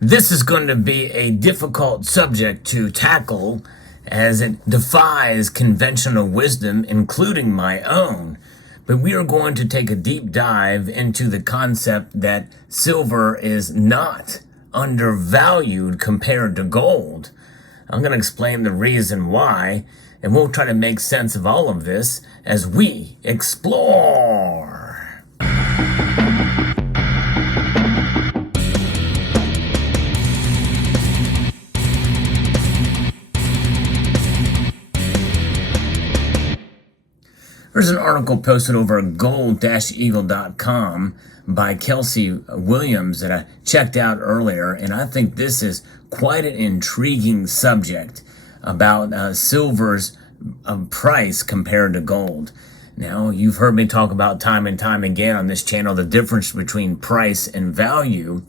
This is going to be a difficult subject to tackle as it defies conventional wisdom, including my own. But we are going to take a deep dive into the concept that silver is not undervalued compared to gold. I'm going to explain the reason why, and we'll try to make sense of all of this as we explore. There's an article posted over at gold-eagle.com by Kelsey Williams that I checked out earlier, and I think this is quite an intriguing subject about silver's price compared to gold. Now, you've heard me talk about time and time again on this channel the difference between price and value,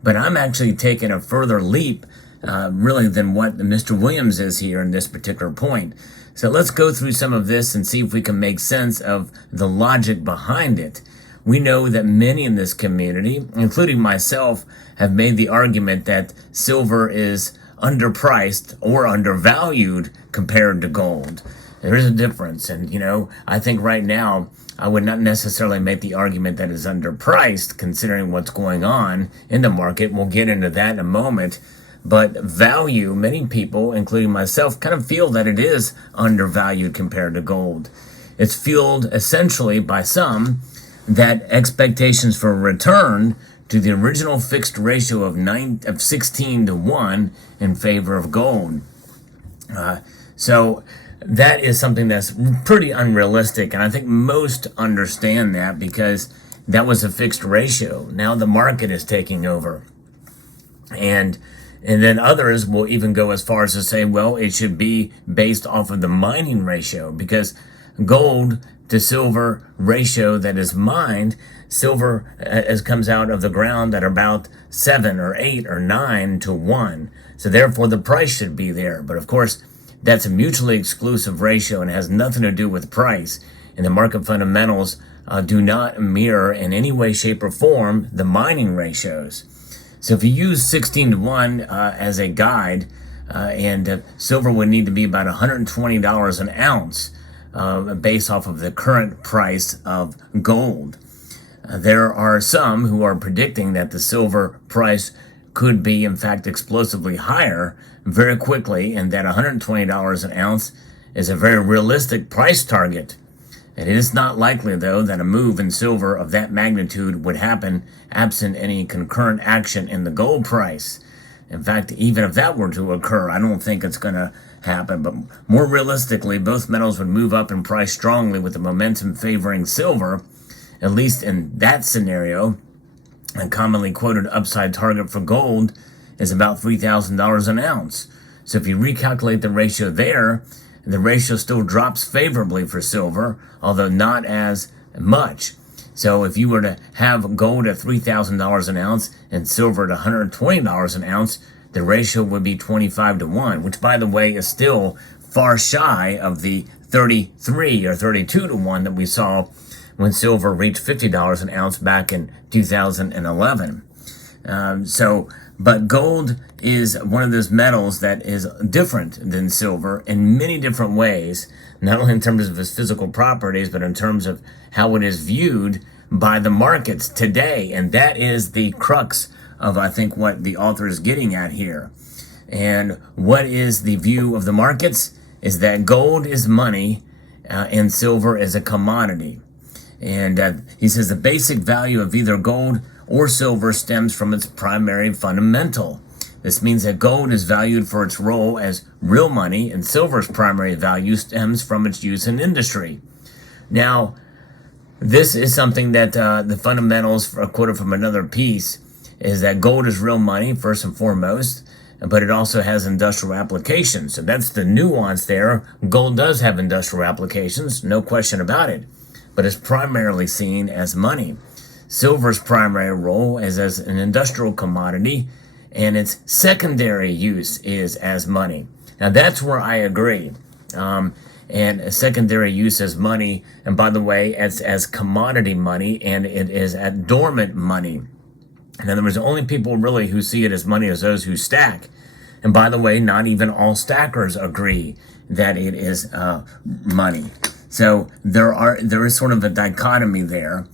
but I'm actually taking a further leap really than what Mr. Williams is here in this particular point. So let's go through some of this and see if we can make sense of the logic behind it. We know that many in this community, including myself, have made the argument that silver is underpriced or undervalued compared to gold. There is a difference, and I think right now I would not necessarily make the argument that it's underpriced considering what's going on in the market. We'll get into that in a moment. But value, many people, including myself, kind of feel that it is undervalued compared to gold. It's fueled essentially by some that expectations for return to the original fixed ratio of 16 to 1 in favor of gold. So that is something that's pretty unrealistic, and I think most understand that because that was a fixed ratio. Now the market is taking over. And then others will even go as far as to say, well, it should be based off of the mining ratio, because gold to silver ratio that is mined, silver as comes out of the ground at about 7 or 8 or 9 to 1. So therefore the price should be there. But of course, that's a mutually exclusive ratio and has nothing to do with price. And the market fundamentals do not mirror in any way, shape, or form the mining ratios. So if you use 16 to 1 as a guide, and silver would need to be about $120 an ounce based off of the current price of gold. There are some who are predicting that the silver price could be, in fact, explosively higher very quickly, and that $120 an ounce is a very realistic price target. It is not likely, though, that a move in silver of that magnitude would happen absent any concurrent action in the gold price. In fact, even if that were to occur, I don't think it's going to happen. But more realistically, both metals would move up in price strongly with the momentum favoring silver, at least in that scenario. A commonly quoted upside target for gold is about $3,000 an ounce. So if you recalculate the ratio there, the ratio still drops favorably for silver, although not as much. So if you were to have gold at $3,000 an ounce and silver at $120 an ounce, the ratio would be 25 to 1, which, by the way, is still far shy of the 33 or 32 to 1 that we saw when silver reached $50 an ounce back in 2011. But gold is one of those metals that is different than silver in many different ways, not only in terms of its physical properties, but in terms of how it is viewed by the markets today. And that is the crux of, I think, what the author is getting at here. And what is the view of the markets is that gold is money and silver is a commodity. And he says the basic value of either gold or silver stems from its primary fundamental. This means that gold is valued for its role as real money, and silver's primary value stems from its use in industry. Now, this is something that the fundamentals, quoted from another piece, is that gold is real money, first and foremost, but it also has industrial applications. So that's the nuance there. Gold does have industrial applications, no question about it, but it's primarily seen as money. Silver's primary role is as an industrial commodity, and its secondary use is as money. Now that's where I agree. And a secondary use as money, and by the way, as commodity money, and it is at dormant money. In other words, the only people really who see it as money is those who stack. And by the way, not even all stackers agree that it is money. So there is sort of a dichotomy there.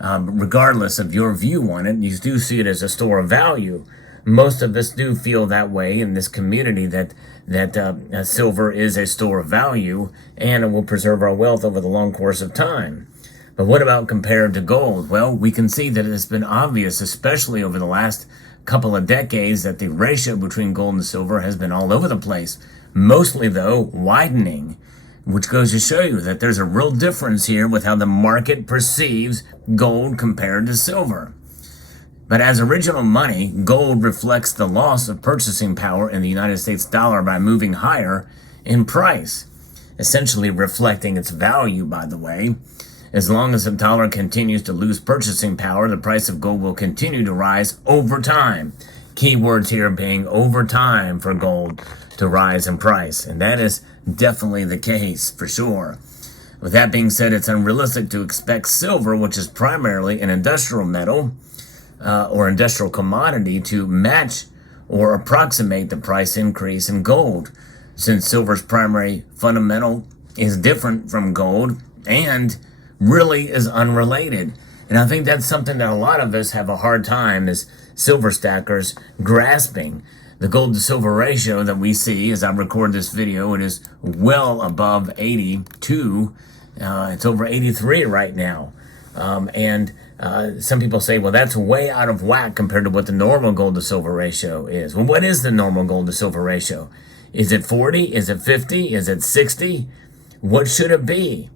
Regardless of your view on it, you do see it as a store of value. Most of us do feel that way in this community, that silver is a store of value and it will preserve our wealth over the long course of time. But what about compared to gold? Well, we can see that it's been obvious, especially over the last couple of decades, that the ratio between gold and silver has been all over the place. Mostly, though, widening, which goes to show you that there's a real difference here with how the market perceives gold compared to silver. But as original money, gold reflects the loss of purchasing power in the United States dollar by moving higher in price, essentially reflecting its value, by the way. As long as the dollar continues to lose purchasing power, the price of gold will continue to rise over time. Keywords here being over time for gold to rise in price. And that is definitely the case, for sure. With that being said, it's unrealistic to expect silver, which is primarily an industrial metal or industrial commodity, to match or approximate the price increase in gold, since silver's primary fundamental is different from gold and really is unrelated. And I think that's something that a lot of us have a hard time as silver stackers grasping. The gold to silver ratio that we see as I record this video, it is well above 82. It's over 83 right now. And some people say, well, that's way out of whack compared to what the normal gold to silver ratio is. Well, what is the normal gold to silver ratio? Is it 40? Is it 50? Is it 60? What should it be?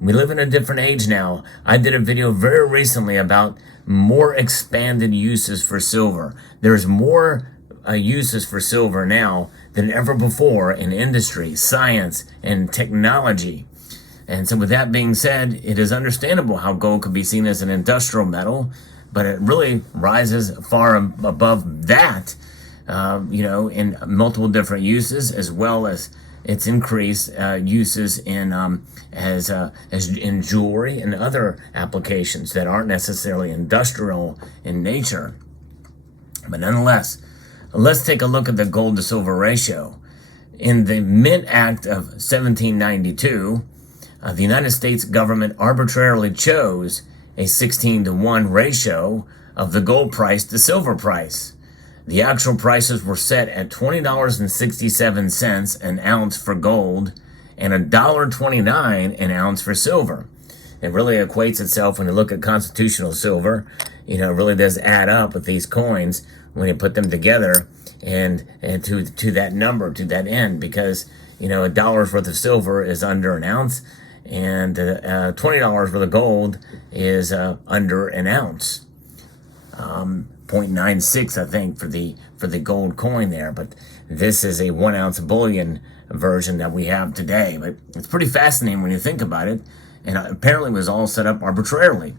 We live in a different age now. I did a video very recently about more expanded uses for silver. There's more uses for silver now than ever before in industry, science, and technology. And so with that being said, it is understandable how gold could be seen as an industrial metal, but it really rises far above that, in multiple different uses, as well as its increased uses in as in jewelry and other applications that aren't necessarily industrial in nature. But nonetheless, let's take a look at the gold to silver ratio. In the Mint Act of 1792, the United States government arbitrarily chose a 16-to-1 ratio of the gold price to silver price. The actual prices were set at $20.67 an ounce for gold and $1.29 an ounce for silver. It really equates itself when you look at constitutional silver. It really does add up with these coins when you put them together and to that number, to that end, because a dollar's worth of silver is under an ounce, and $20 worth of gold is under an ounce. 0.96, I think, for the gold coin there, but this is a 1 ounce bullion version that we have today. But it's pretty fascinating when you think about it, and apparently it was all set up arbitrarily.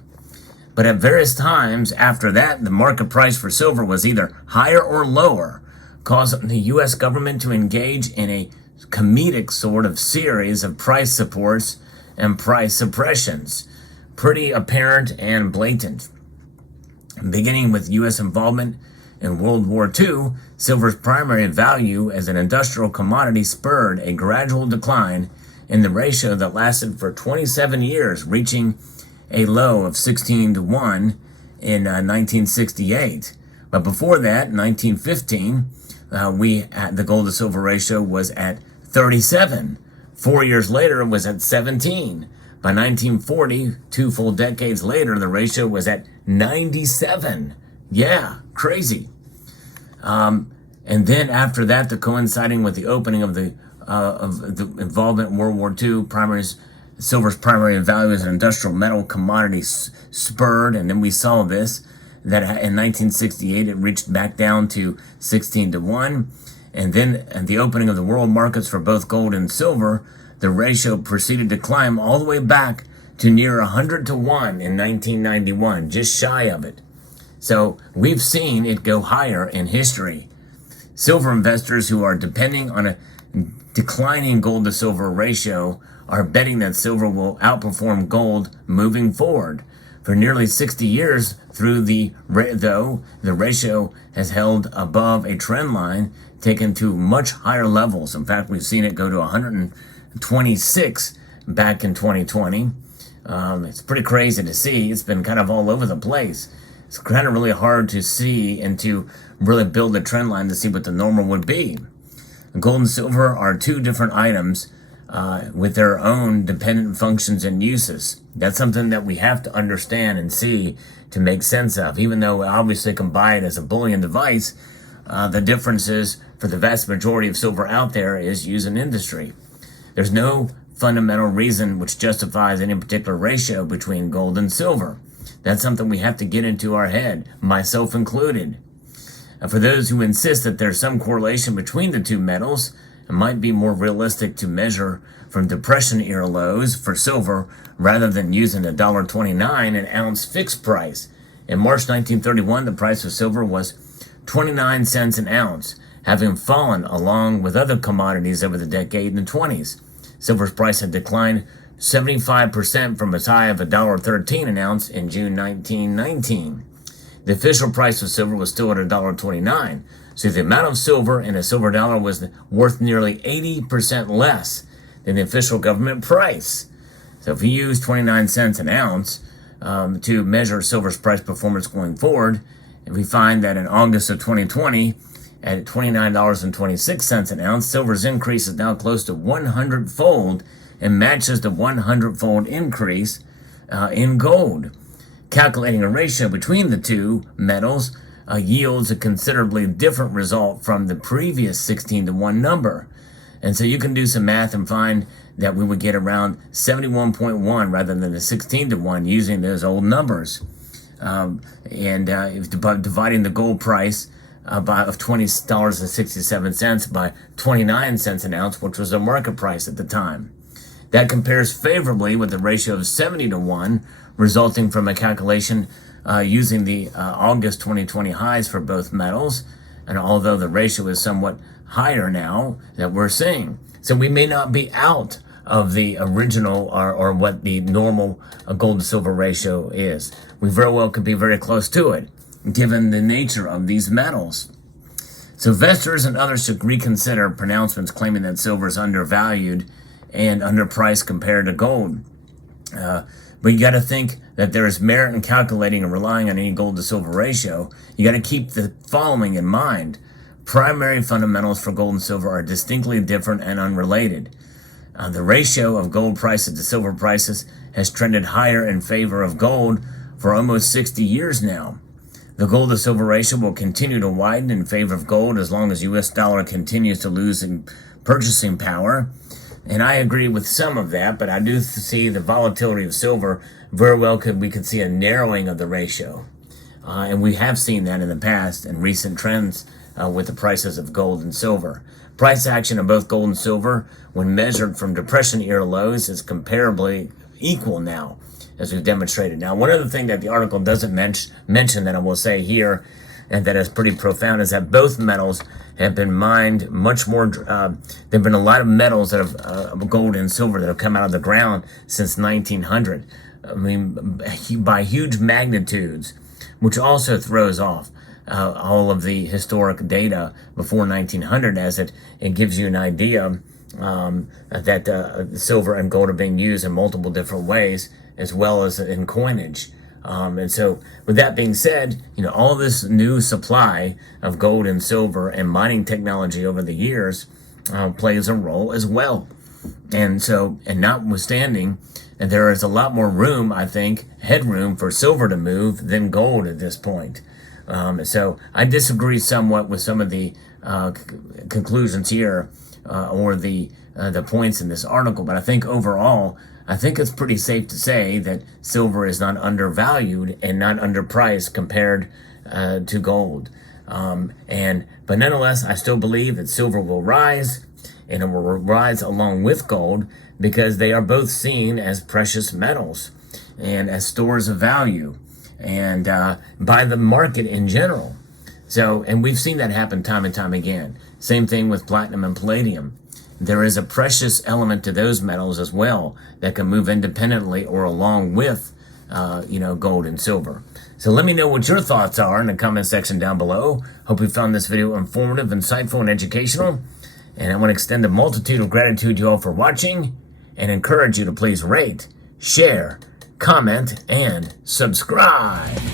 But at various times after that, the market price for silver was either higher or lower, causing the U.S. government to engage in a comedic sort of series of price supports and price suppressions. Pretty apparent and blatant. Beginning with U.S. involvement in World War II, silver's primary value as an industrial commodity spurred a gradual decline in the ratio that lasted for 27 years, reaching a low of 16-to-1 in 1968. But before that, in 1915, the gold to silver ratio was at 37. 4 years later, it was at 17. By 1940, 2 full decades later, the ratio was at 97. Yeah, crazy. And then after that, coinciding with the opening of the involvement in World War II, silver's primary value as an industrial metal commodity spurred, and then we saw this, that in 1968 it reached back down to 16-to-1, and then at the opening of the world markets for both gold and silver, the ratio proceeded to climb all the way back to near 100-to-1 in 1991, just shy of it. So we've seen it go higher in history. Silver investors who are depending on a declining gold to silver ratio are betting that silver will outperform gold moving forward. For nearly 60 years through though the ratio has held above a trend line, taken to much higher levels. In fact, we've seen it go to 126 back in 2020. It's pretty crazy to see. It's been kind of all over the place. It's kind of really hard to see and to really build a trend line to see what the normal would be. Gold and silver are two different items with their own dependent functions and uses. That's something that we have to understand and see to make sense of. Even though we obviously can buy it as a bullion device, the difference is for the vast majority of silver out there is used in industry. There's no fundamental reason which justifies any particular ratio between gold and silver. That's something we have to get into our head, myself included. For those who insist that there's some correlation between the two metals, it might be more realistic to measure from Depression era lows for silver rather than using $1.29 an ounce fixed price. In March 1931, the price of silver was 29 cents an ounce, having fallen along with other commodities over the decade in the 20s. Silver's price had declined 75% from its high of $1.13 an ounce in June 1919. The official price of silver was still at $1.29, so the amount of silver in a silver dollar was worth nearly 80% less than the official government price. So if you use 29 cents an ounce to measure silver's price performance going forward, and we find that in August of 2020, at $29.26 an ounce, silver's increase is now close to 100-fold and matches the 100-fold increase in gold. Calculating a ratio between the two metals yields a considerably different result from the previous 16-to-1 number. And so you can do some math and find that we would get around 71.1 rather than the 16-to-1 using those old numbers. Dividing the gold price of $20.67 by 29 cents an ounce, which was the market price at the time. That compares favorably with the ratio of 70-to-1, resulting from a calculation using the August 2020 highs for both metals, and although the ratio is somewhat higher now that we're seeing. So we may not be out of the original or what the normal gold to silver ratio is. We very well could be very close to it, given the nature of these metals. So investors and others should reconsider pronouncements claiming that silver is undervalued and underpriced compared to gold. But you got to think that there is merit in calculating and relying on any gold to silver ratio. You got to keep the following in mind. Primary fundamentals for gold and silver are distinctly different and unrelated. The ratio of gold prices to silver prices has trended higher in favor of gold for almost 60 years now. The gold to silver ratio will continue to widen in favor of gold as long as U.S. dollar continues to lose in purchasing power. And I agree with some of that, but I do see the volatility of silver very well we could see a narrowing of the ratio. And we have seen that in the past in recent trends with the prices of gold and silver. Price action of both gold and silver, when measured from Depression era lows, is comparably equal now, as we've demonstrated. Now, one other thing that the article doesn't mention that I will say here, and that is pretty profound, is that both metals have been mined much more. There have been a lot of metals that have gold and silver that have come out of the ground since 1900. I mean, by huge magnitudes, which also throws off all of the historic data before 1900, as it gives you an idea that silver and gold are being used in multiple different ways, as well as in coinage. And so with that being said, all this new supply of gold and silver and mining technology over the years plays a role as well. And notwithstanding, and there is a lot more room, I think, headroom for silver to move than gold at this point. So I disagree somewhat with some of the conclusions here or the points in this article, but I think overall, I think it's pretty safe to say that silver is not undervalued and not underpriced compared to gold. But nonetheless, I still believe that silver will rise, and it will rise along with gold because they are both seen as precious metals and as stores of value and by the market in general. So, and we've seen that happen time and time again. Same thing with platinum and palladium. There is a precious element to those metals as well that can move independently or along with gold and silver. So let me know what your thoughts are in the comment section down below. Hope you found this video informative, insightful, and educational. And I want to extend a multitude of gratitude to you all for watching and encourage you to please rate, share, comment, and subscribe.